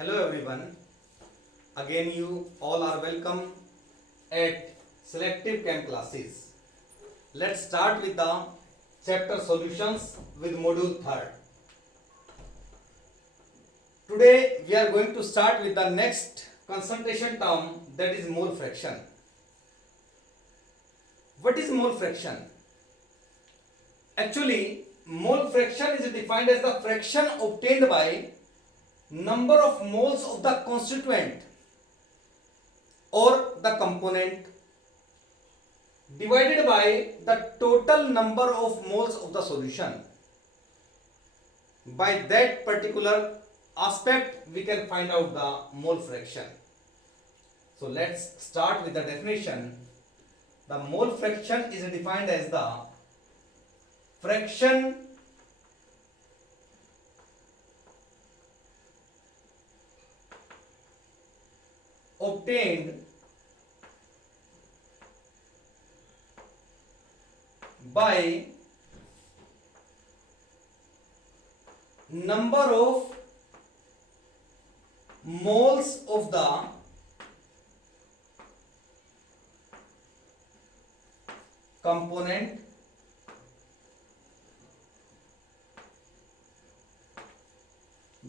Hello everyone. Again you all are welcome at Selective Chem classes. Let's start with the chapter solutions with module 3rd. Today we are going to start with the next concentration term, that is mole fraction. What is mole fraction? Actually, mole fraction is defined as the fraction obtained by number of moles of the constituent or the component divided by the total number of moles of the solution. By that particular aspect we can find out the mole fraction. So let's start with the definition. The mole fraction is defined as the fraction obtained by number of moles of the component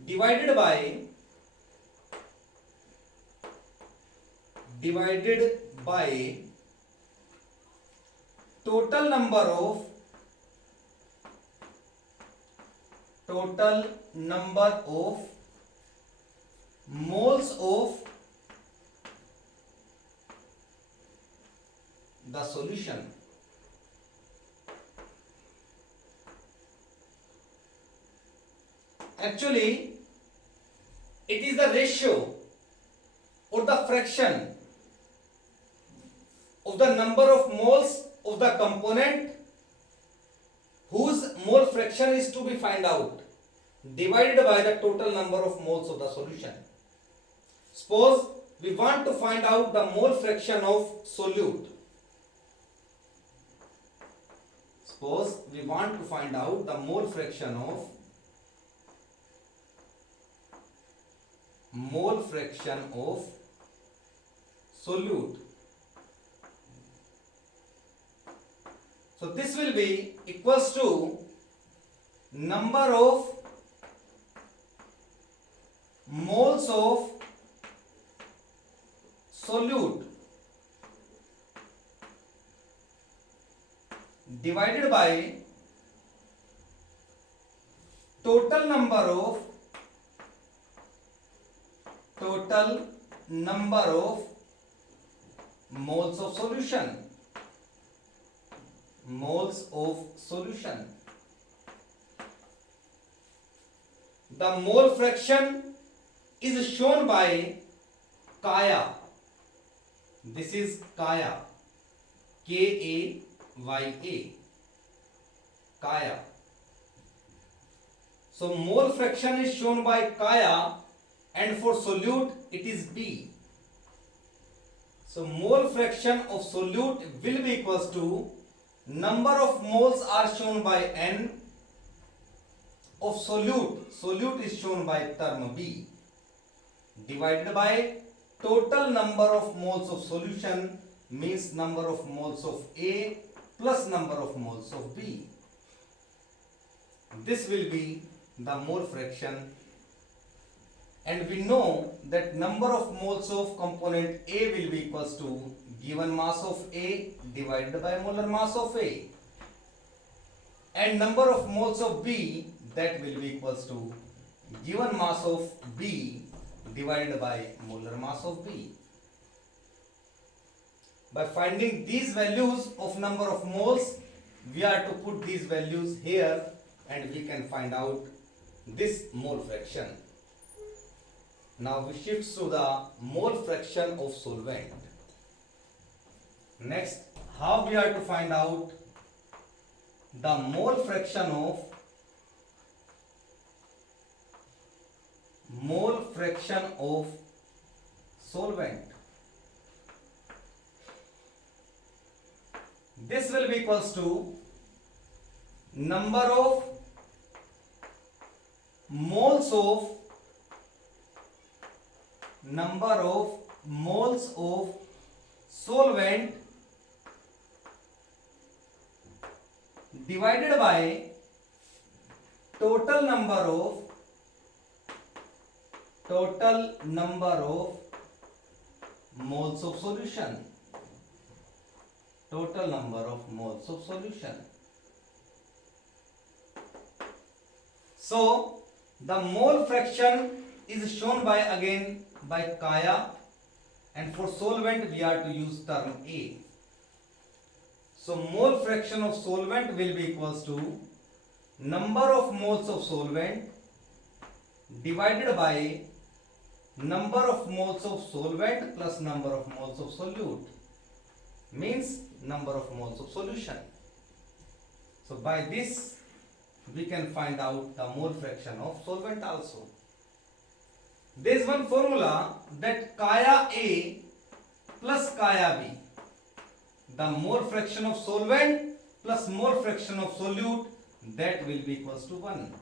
divided by total number of moles of the solution. Actually, it is the ratio or the fraction of the number of moles of the component whose mole fraction is to be find out divided by the total number of moles of the solution. Suppose we want to find out the mole fraction of solute. Suppose we want to find out the mole fraction of solute. So this will be equals to number of moles of solute divided by total number of moles of solution. The mole fraction is shown by Kaya. This is Kaya. Kaya. Kaya. So mole fraction is shown by Kaya, and for solute it is B. So mole fraction of solute will be equals to number of moles are shown by N of solute is shown by term B divided by total number of moles of solution, means number of moles of A plus number of moles of B. This will be the mole fraction, and we know that number of moles of component A will be equals to given mass of A divided by molar mass of A, and number of moles of B, that will be equals to given mass of B divided by molar mass of B. By finding these values of number of moles, we are to put these values here and we can find out this mole fraction. Now we shift to the mole fraction of solvent. Next, how we are to find out the mole fraction of solvent. This will be equals to number of moles of number of moles of solvent divided by total number of moles of solution. Total number of moles of solution. So the mole fraction is shown by again by Kaya, and for solvent we are to use term A. So mole fraction of solvent will be equals to number of moles of solvent divided by number of moles of solvent plus number of moles of solute, means number of moles of solution. So by this we can find out the mole fraction of solvent also. There is one formula that Kaya A plus Kaya B, the mole fraction of solvent plus mole fraction of solute, that will be equals to 1.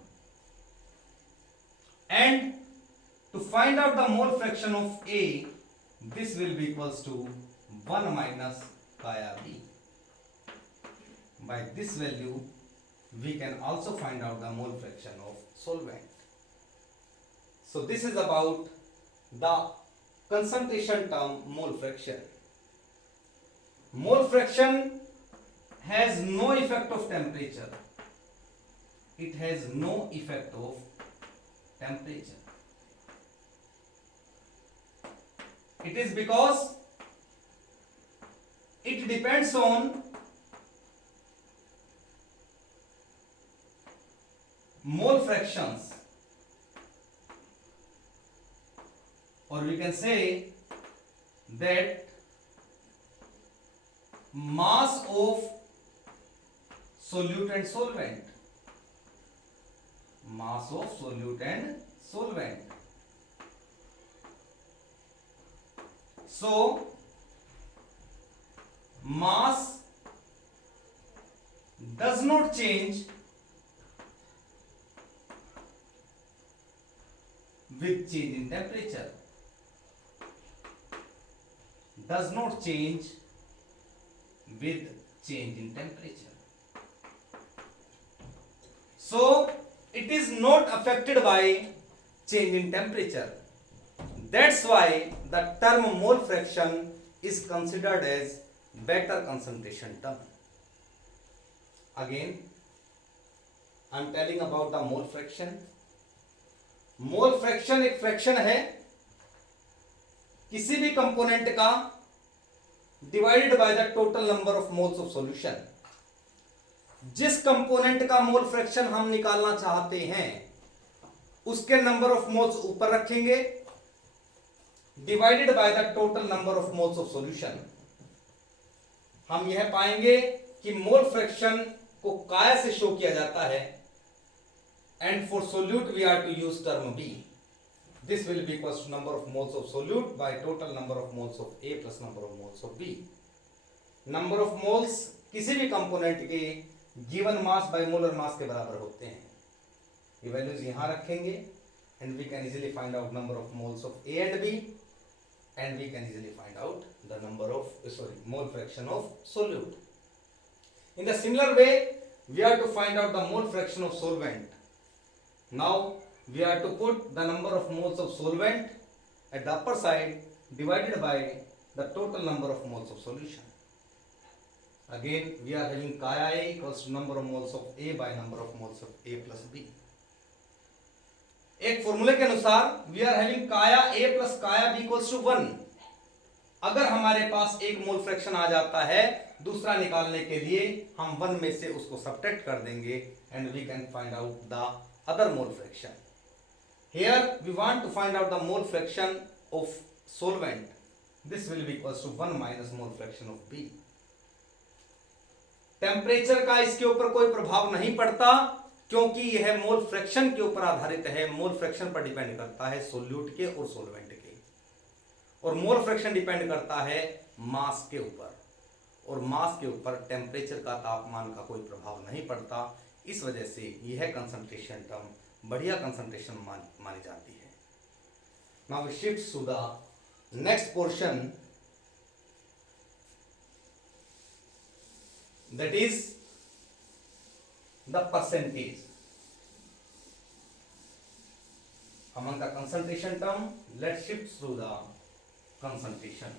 And to find out the mole fraction of A, this will be equals to 1 minus Kaya B. By this value we can also find out the mole fraction of solvent. So this is about the concentration term mole fraction. Mole fraction has no effect of temperature. It has no effect of temperature. It is because it depends on mole fractions, or we can say that mass of solute and solvent. Mass of solute and solvent. So mass does not change with change in temperature. Does not change with change in temperature. So it is not affected by change in temperature. That's why the term mole fraction is considered as better concentration term. Again, I am telling about the mole fraction. Mole fraction एक fraction है किसी भी component का divided by the total number of moles of solution. जिस component का mole fraction हम निकालना चाहते हैं उसके नंबर ऑफ मोल्स ऊपर रखेंगे divided by the total number of moles of solution. हम यह पाएंगे कि मोल फ्रैक्शन को काय से शो किया जाता है, and for solute we are to use term B. This will be equals to number of moles of solute by total number of moles of A plus number of moles of B. Number of moles किसी भी component के given mass by molar mass के बराबर होते हैं. ये values यहाँ रखेंगे and we can easily find out number of moles of A and B, and we can easily find out the number of mole fraction of solute. In the similar way we are to find out the mole fraction of solvent. Now we are to put the number of moles of solvent at the upper side divided by the total number of moles of solution. Again we are having Kaya A equals to number of moles of A by number of moles of A plus B. एक फॉर्मूले के अनुसार we are having Kaya A plus Kaya B equals to 1. अगर हमारे पास एक mole fraction आ जाता है दूसरा निकालने के लिए हम 1 में से उसको सब्ट्रैक्ट कर देंगे and we can find out the other mole fraction. Here we want to find out the mole fraction of solvent. This will be equals to 1 minus mole fraction of B. Temperature का इसके ऊपर कोई प्रभाव नहीं पड़ता क्योंकि यह mole fraction के ऊपर आधारित है. मोल फ्रैक्शन पर डिपेंड करता है सोल्यूट के और सोलवेंट के, और मोल फ्रैक्शन डिपेंड करता है मास के ऊपर, और मास के ऊपर टेम्परेचर का तापमान का कोई प्रभाव नहीं पड़ता. इस वजह से यह कंसंट्रेशन टर्म बढ़िया कंसंट्रेशन मानी जाती है. Now we shift to the next portion, that is the percentage. Among the concentration term, let's shift to the concentration.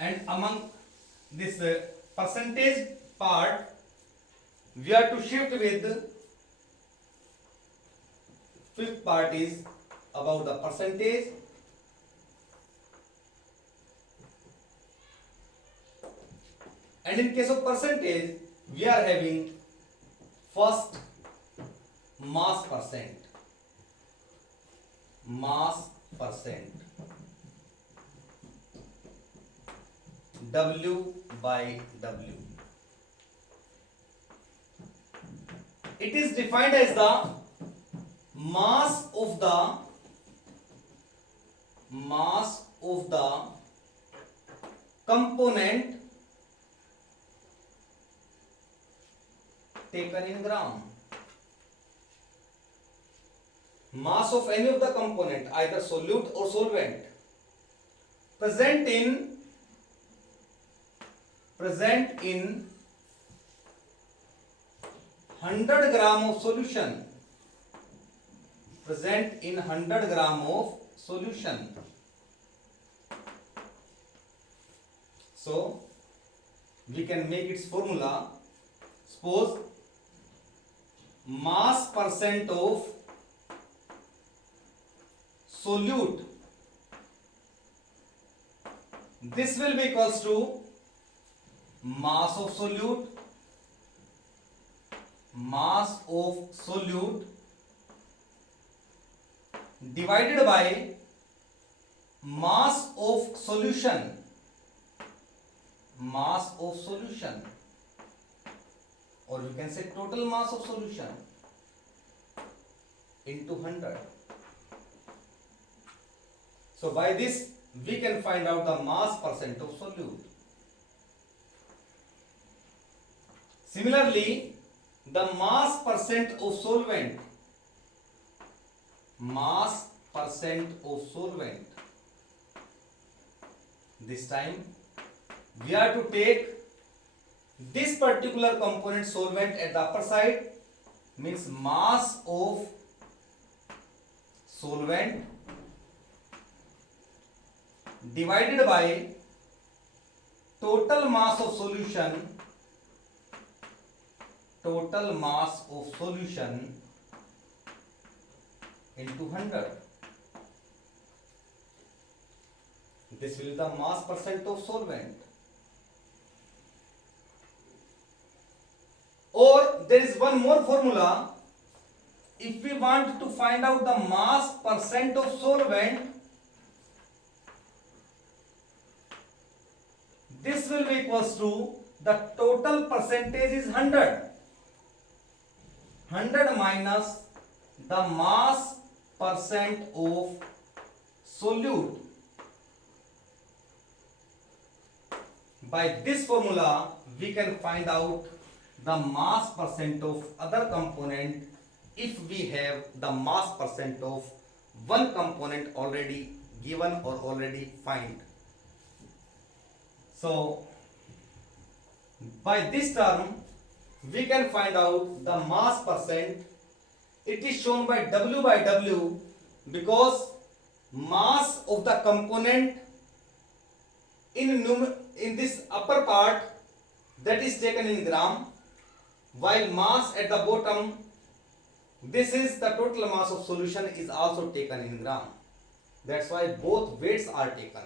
And among this percentage part, we are to shift with fifth part is about the percentage. And in case of percentage, we are having first mass percent. W by W. It is defined as the mass of the component taken in gram. Mass of any of the component, either solute or solvent, present in 100 gram of solution. Present in 100 gram of solution. So we can make its formula. Suppose mass percent of solute, this will be equals to mass of solute divided by mass of solution, or you can say total mass of solution into 100. So by this we can find out the mass percent of solute. Similarly, the mass percent of solvent, this time we are to take this particular component solvent at the upper side, means mass of solvent divided by total mass of solution into 100. This will be the mass percent of solvent. Or there is one more formula. If we want to find out the mass percent of solvent, this will be equals to the total percentage is 100. 100 minus the mass percent of solute. By this formula, we can find out the mass percent of other component if we have the mass percent of one component already given or already find. So by this term we can find out the mass percent. It is shown by W by W because mass of the component in this upper part, that is taken in gram, while mass at the bottom, this is the total mass of solution, is also taken in gram. That's why both weights are taken.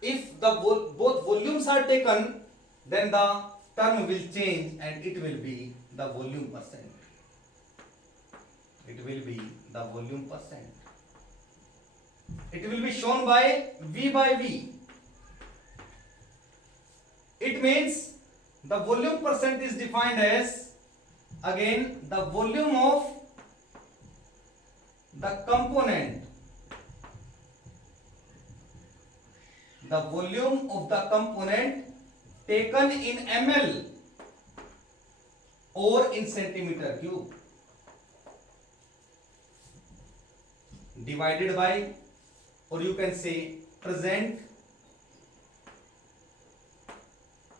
If the both volumes are taken, then the term will change and it will be the volume percent. It will be the volume percent. It will be shown by V by V. It means the volume percent is defined as, again, the volume of the component. The volume of the component taken in ml or in centimeter cube. divided by, or you can say present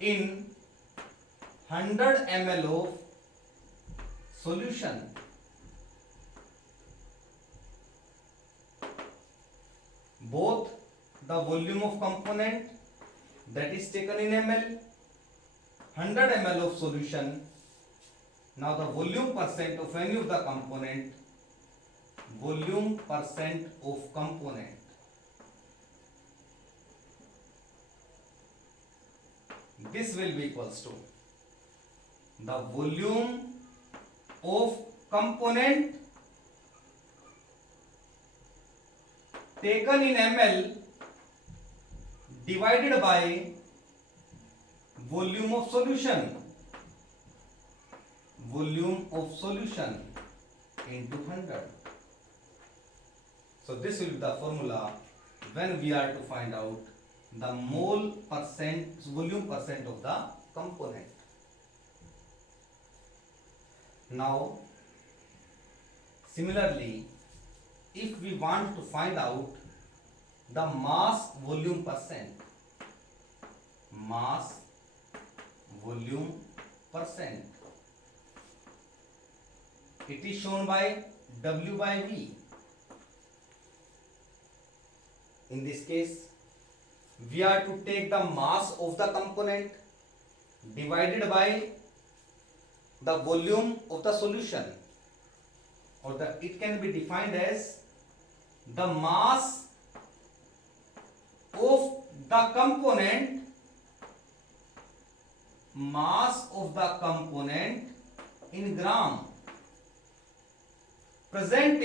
in 100 ml of solution. Both the volume of component that is taken in ml, 100 ml of solution. Now the volume percent of any of the component, volume percent of component. This will be equals to the volume of component taken in ml divided by volume of solution, volume of solution into 100. So this will be the formula when we are to find out the mole percent, volume percent of the component. Now similarly, if we want to find out the mass volume percent, mass volume percent, it is shown by W by V. In this case, we are to take the mass of the component divided by the volume of the solution, or it can be defined as the mass of the component, mass of the component in gram, present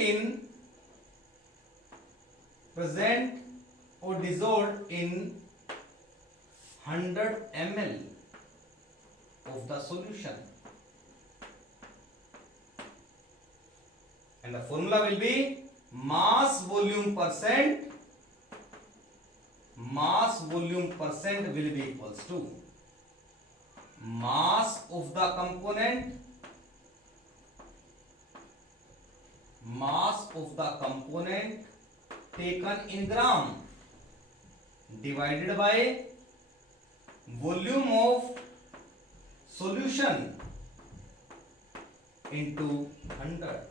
or dissolved in 100 ml of the solution. And the formula will be mass volume percent will be equals to mass of the component taken in gram divided by volume of solution into 100.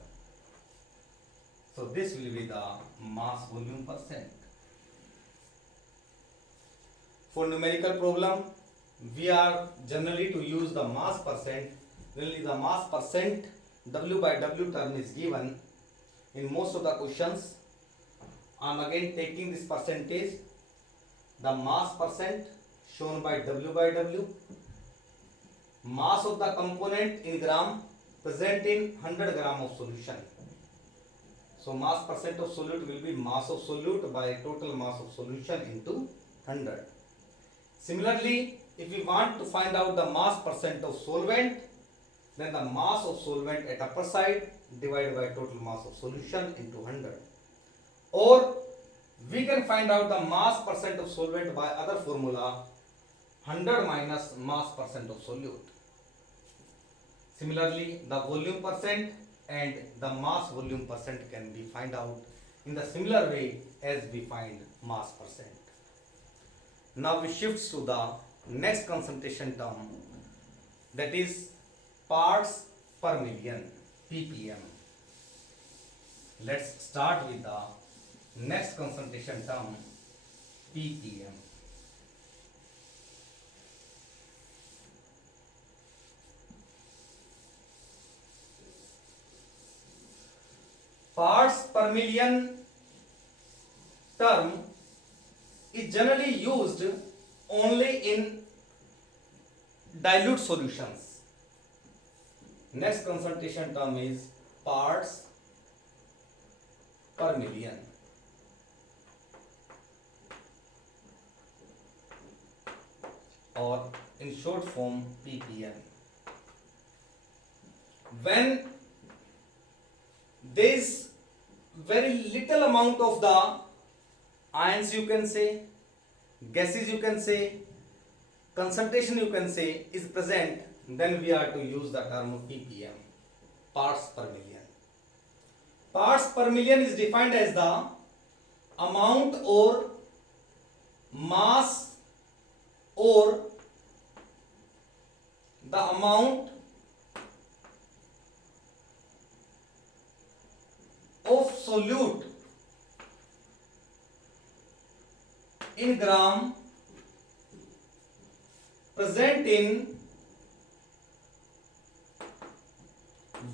So this will be the mass volume percent. For numerical problem, we are generally to use the mass percent. Really the mass percent W by W term is given in most of the questions. I am again taking this percentage, the mass percent shown by W by W, mass of the component in gram present in 100 gram of solution. So mass percent of solute will be mass of solute by total mass of solution into 100. Similarly, if we want to find out the mass percent of solvent, then the mass of solvent at upper side divided by total mass of solution into 100. Or we can find out the mass percent of solvent by other formula, 100 minus mass percent of solute. Similarly, the volume percent and the mass volume percent can be find out in the similar way as we find mass percent. Now we shift to the next concentration term, that is parts per million, ppm. Let's start with the next concentration term, ppm. Parts per million term is generally used only in dilute solutions. Next concentration term is parts per million. Or in short form ppm. When there is very little amount of the ions, you can say, gases, you can say, concentration, you can say, is present, then we are to use the term ppm, parts per million. Parts parts per million is defined as the amount or mass or the amount of solute in gram present in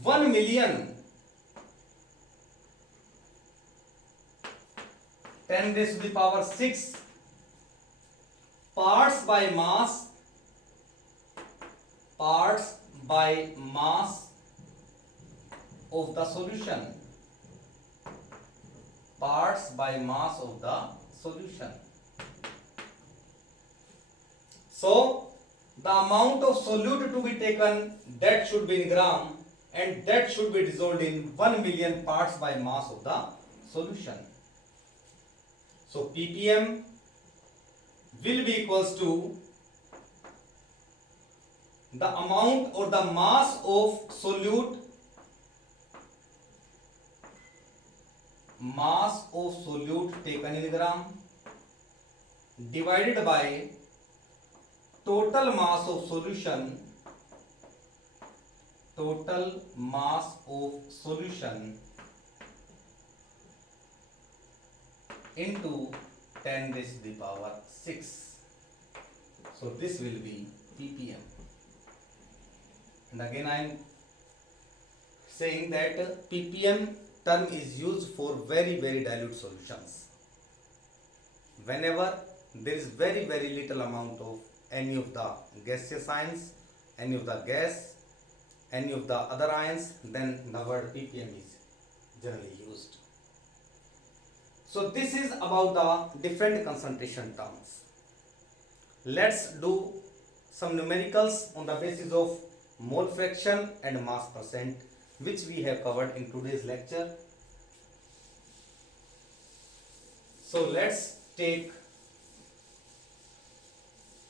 1 million 10 raised to the power 6 parts by mass of the solution. Parts by mass of the solution. So the amount of solute to be taken, that should be in gram, and that should be dissolved in 1 million parts by mass of the solution. So ppm will be equals to the amount or the mass of solute taken in gram divided by total mass of solution into 10 raised to the power 6. So this will be ppm. And again I am saying that ppm term is used for very dilute solutions. Whenever there is very little amount of any of the gaseous ions, any of the gas, any of the other ions, then the word ppm is generally used. So this is about the different concentration terms. Let's do some numericals on the basis of mole fraction and mass percent, which we have covered in today's lecture. So let's take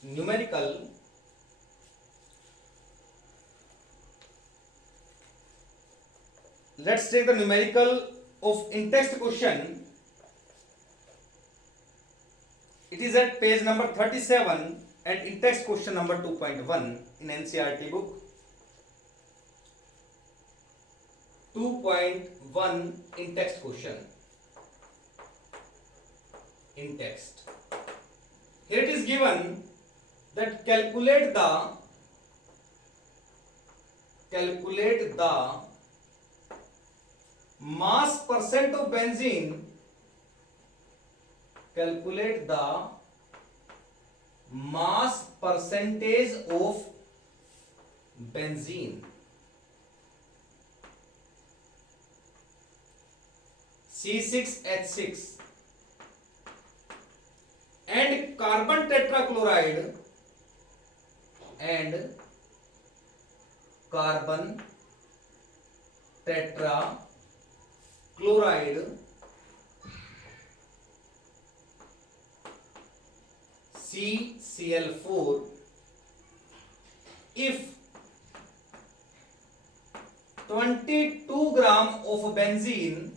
numerical. Let's take the numerical of in-text question. It is at page number 37 and in-text question number 2.1 in NCERT book. 2.1 in-text question. In text. Here it is given that calculate the mass percent of benzene. Calculate the mass percentage of benzene. C6H6 and carbon tetrachloride CCl4 if 22 gram of benzene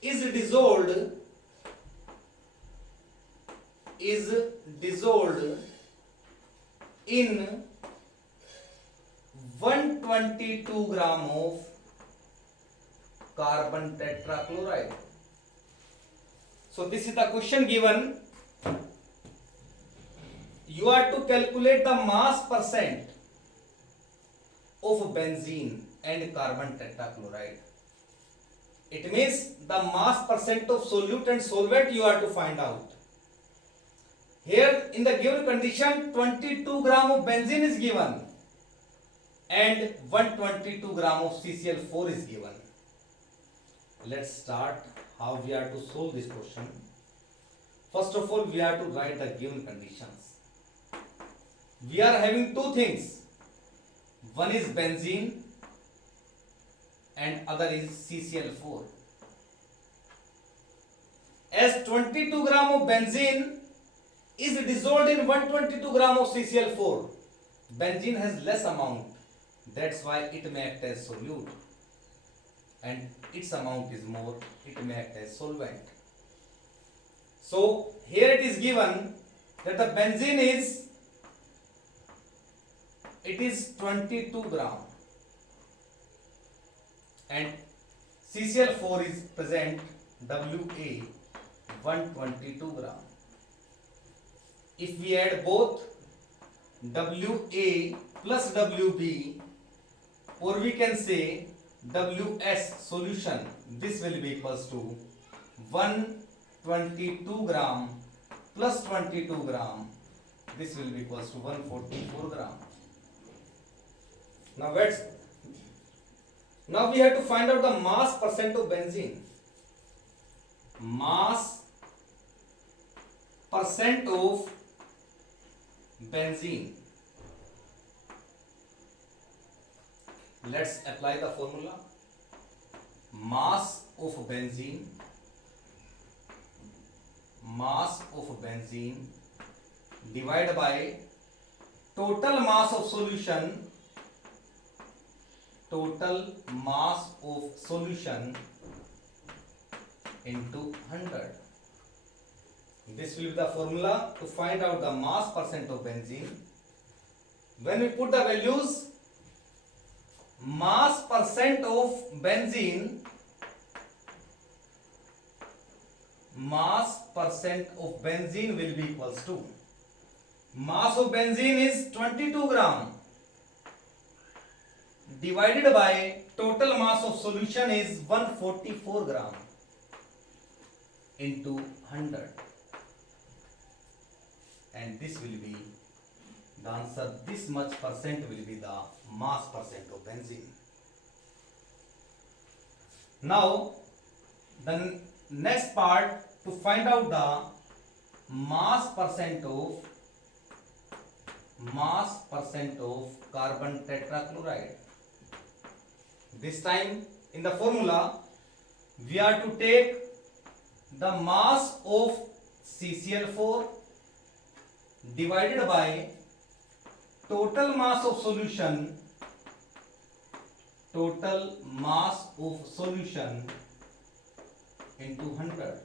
is dissolved in 122 gram of carbon tetrachloride. So this is the question given. You are to calculate the mass percent of benzene and carbon tetrachloride. It means the mass percent of solute and solvent you are to find out. Here in the given condition 22 gram of benzene is given and 122 gram of CCl4 is given. Let's start how we are to solve this question. First of all, we are to write the given conditions. We are having two things. One is benzene and other is CCl4. As 22 gram of benzene is dissolved in 122 gram of CCl4, benzene has less amount, That's why it may act as solute, and its amount is more, it may act as solvent. So here it is given that the benzene is, it is 22 gram and CCl4 is present Wa 122 gram. If we add both Wa plus Wb, or we can say Ws solution, this will be equals to 122 gram plus 22 gram, this will be equals to 144 gram. Now we have to find out the mass percent of benzene. Mass percent of benzene. Let's apply the formula. Mass of benzene divided by total mass of solution into 100. This will be the formula to find out the mass percent of benzene. When we put the values, mass percent of benzene will be equals to, mass of benzene is 22 gram divided by total mass of solution is 144 gram into 100, and this will be the answer. This much percent will be the mass percent of benzene. Now the next part, to find out the mass percent of carbon tetrachloride. This time in the formula we are to take the mass of CCl4 divided by total mass of solution into 100.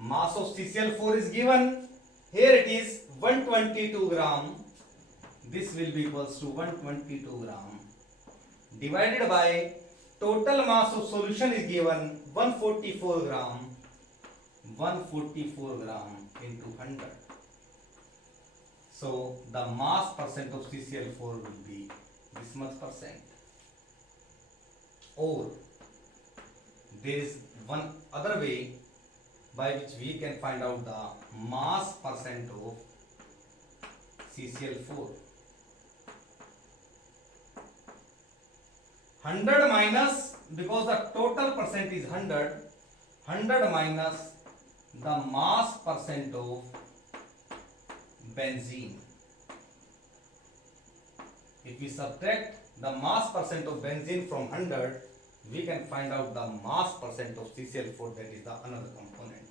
Mass of CCl4 is given, here it is 122 gram, this will be equals to 122 gram divided by total mass of solution is given 144 gram into 100. So the mass percent of CCl4 will be this much percent. Or there is one other way by which we can find out the mass percent of CCl4. 100 minus, because the total percent is 100 minus the mass percent of benzene. If we subtract the mass percent of benzene from 100, we can find out the mass percent of CCl4, that is the another component.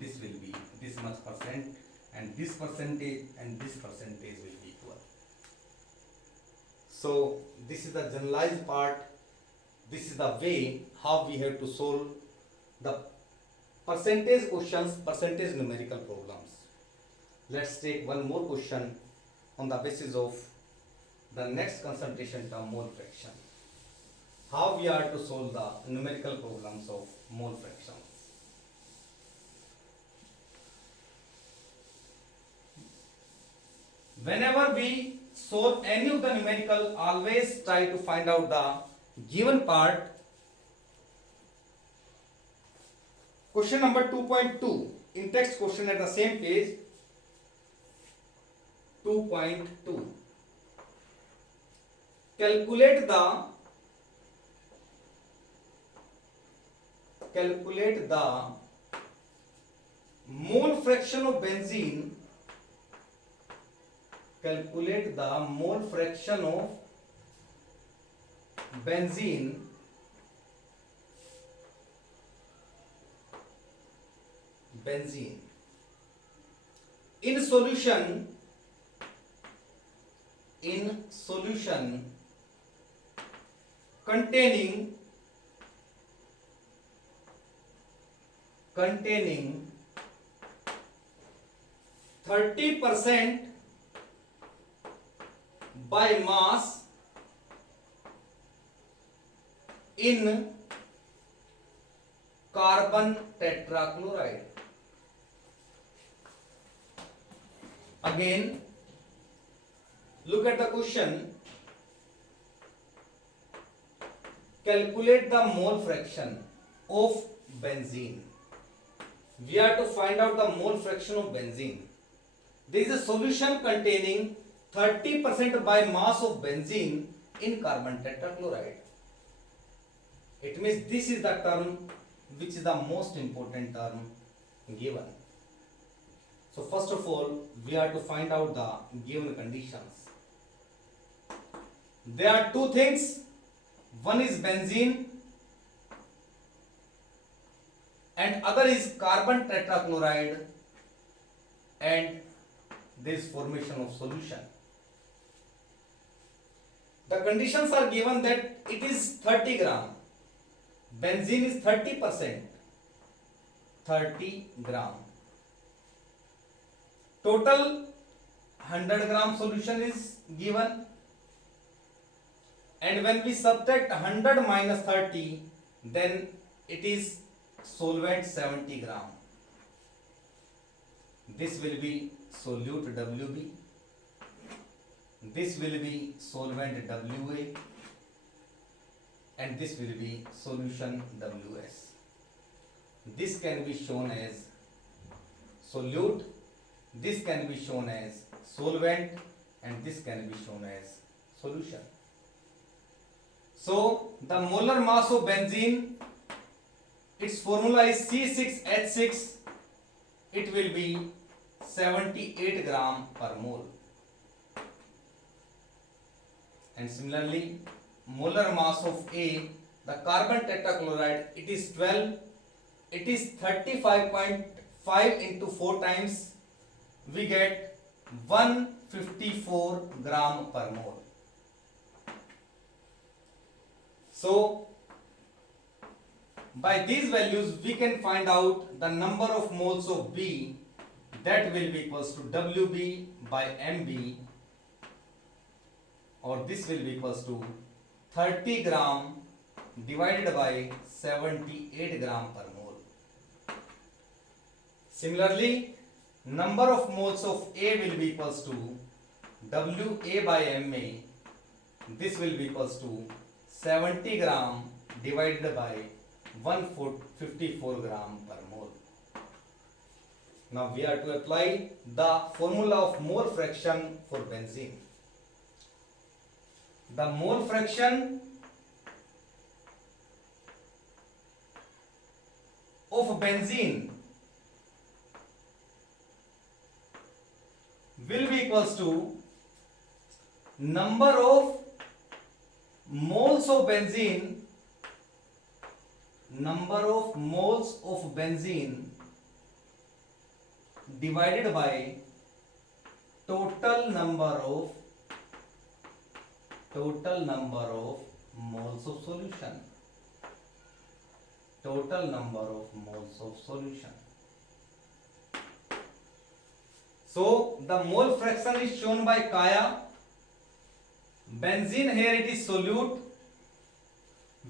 This will be this much percent, and this percentage and this percentage will be equal. So this is the generalized part. This is the way how we have to solve the percentage questions, percentage numerical problems. Let's take one more question on the basis of the next concentration term, mole fraction. How we are to solve the numerical problems of mole fractions. Whenever we solve any of the numerical, always try to find out the given part. Question number 2.2 in text question at the same page. 2.2. Calculate the mole fraction of benzene. Calculate the mole fraction of benzene in solution in solution containing 30% by mass in carbon tetrachloride. Again, look at the question. Calculate the mole fraction of benzene. We are to find out the mole fraction of benzene. There is a solution containing 30% by mass of benzene in carbon tetrachloride. It means this is the term which is the most important term given. So first of all, we are to find out the given conditions. There are two things. One is benzene and other is carbon tetrachloride, and this formation of solution. The conditions are given that it is 30 gram. Benzene is 30%. 30 gram. Total 100 gram solution is given. And when we subtract 100 minus 30, then it is solvent 70 gram. This will be solute WB. This will be solvent WA. And this will be solution WS. This can be shown as solute, this can be shown as solvent, and this can be shown as solution. So the molar mass of benzene, its formula is C6H6. It will be 78 gram per mole. And similarly, molar mass of A, the carbon tetrachloride, it is 12. It is 35.5 into 4 times. We get 154 gram per mole. So by these values we can find out the number of moles of B, that will be equals to WB by MB, or this will be equals to 30 gram divided by 78 gram per mole. Similarly, number of moles of A will be equals to WA by MA. This will be equals to 70 gram divided by 154 gram per mole. Now we are to apply the formula of mole fraction for benzene. The mole fraction of benzene will be equals to number of moles of benzene, divided by total number of moles of solution. So the mole fraction is shown by Kaya. Benzene, here it is solute,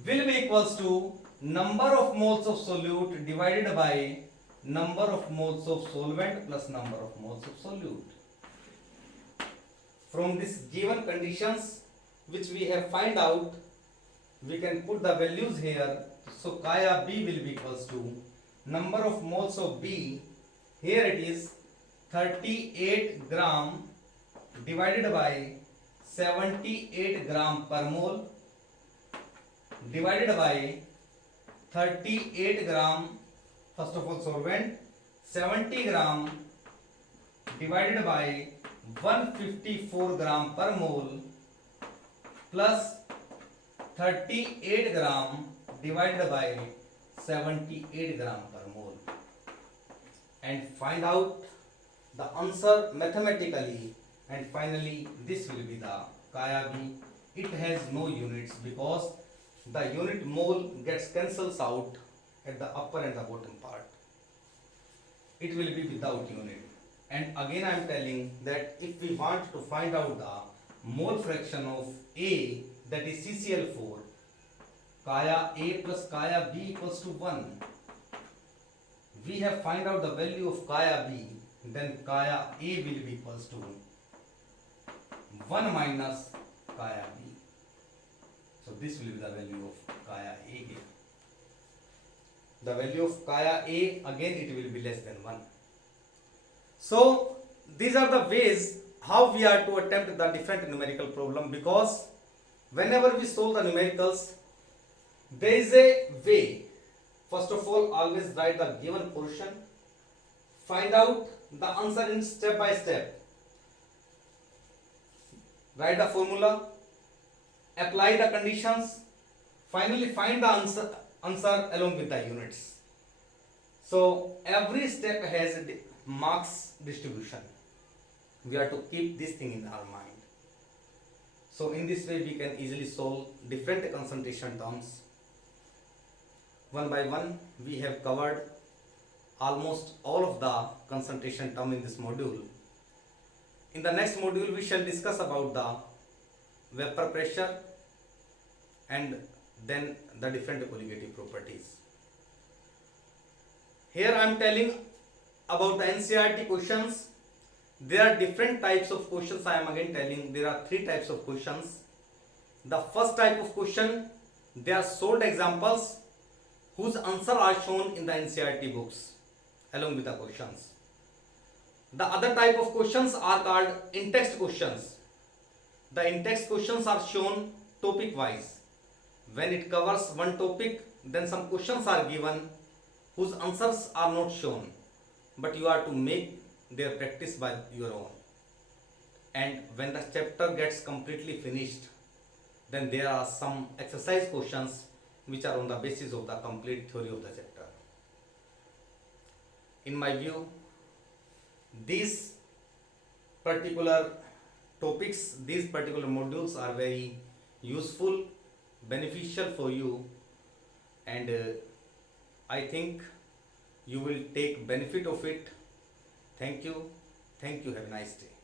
will be equals to number of moles of solute divided by number of moles of solvent plus number of moles of solute. From this given conditions which we have find out, we can put the values here. So Kaya B will be equals to number of moles of B, here it is 38 gram divided by 78 gram per mole, divided by 38 gram, first of all solvent, 70 gram divided by 154 gram per mole, plus 38 gram divided by 78 gram per mole, and find out the answer mathematically, and finally this will be the kaya b, it has no units because the unit mole gets cancels out at the upper and the bottom part. It will be without unit. And again I am telling that if we want to find out the mole fraction of A, that is CCl4, kaya A plus kaya B equals to 1. We have find out the value of kaya B, then kaya A will be equals to 1 minus kaya B. So this will be the value of kaya A here. The value of kaya A, again it will be less than 1. So these are the ways how we are to attempt the different numerical problem, because whenever we solve the numericals, there is a way. First of all, always write the given portion, find out the answer in step by step, write the formula, apply the conditions, finally find the answer along with the units. So every step has a marks distribution. We are to keep this thing in our mind. So in this way we can easily solve different concentration terms. One by one we have covered almost all of the concentration term in this module. In the next module we shall discuss about the vapor pressure and then the different colligative properties. Here I am telling about the NCERT questions. There are different types of questions. I am again telling there are 3 types of questions. The first type of question, they are solved examples whose answer are shown in the NCERT books along with the questions. The other type of questions are called in-text questions. The in-text questions are shown topic wise. When it covers one topic, then some questions are given whose answers are not shown, but you are to make their practice by your own. And when the chapter gets completely finished, then there are some exercise questions which are on the basis of the complete theory of the chapter. In my view, these particular topics, these particular modules are very useful, beneficial for you, and I think you will take benefit of it. Thank you. Have a nice day.